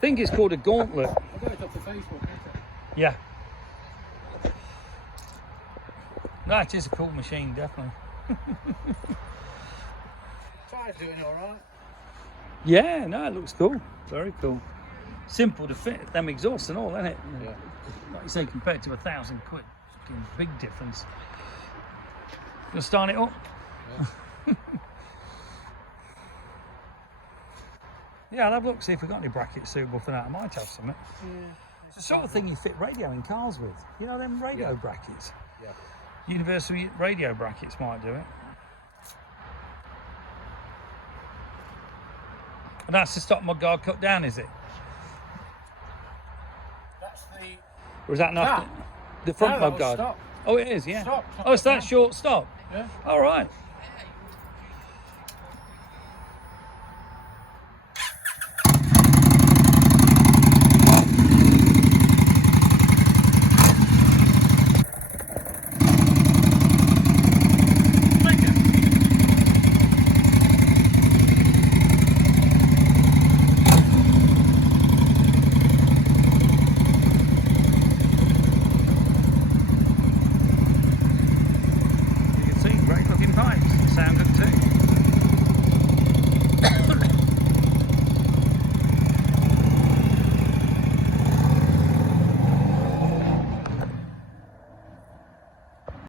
think it's called a gauntlet. I got it off the Facebook, isn't it? Yeah. That is a cool machine, definitely. Tyre's doing all right. Yeah, no, it looks cool. Very cool. Simple to fit, them exhausts and all, isn't it? Yeah. Like you say, compared to £1,000 quid, fucking big difference. You'll start it up? Yeah. Yeah, I'll have a look, see if we've got any brackets suitable for that. I might have some. It's the sort of thing you fit radio in cars with. You know, them radio brackets. Yeah. Universal radio brackets might do it. And that's to stop mudguard cut down, is it? That's the... Or is that not the front No, that was mudguard? stop. Oh, it is, yeah. Stop. Oh, it's that short stop? Yeah. All right.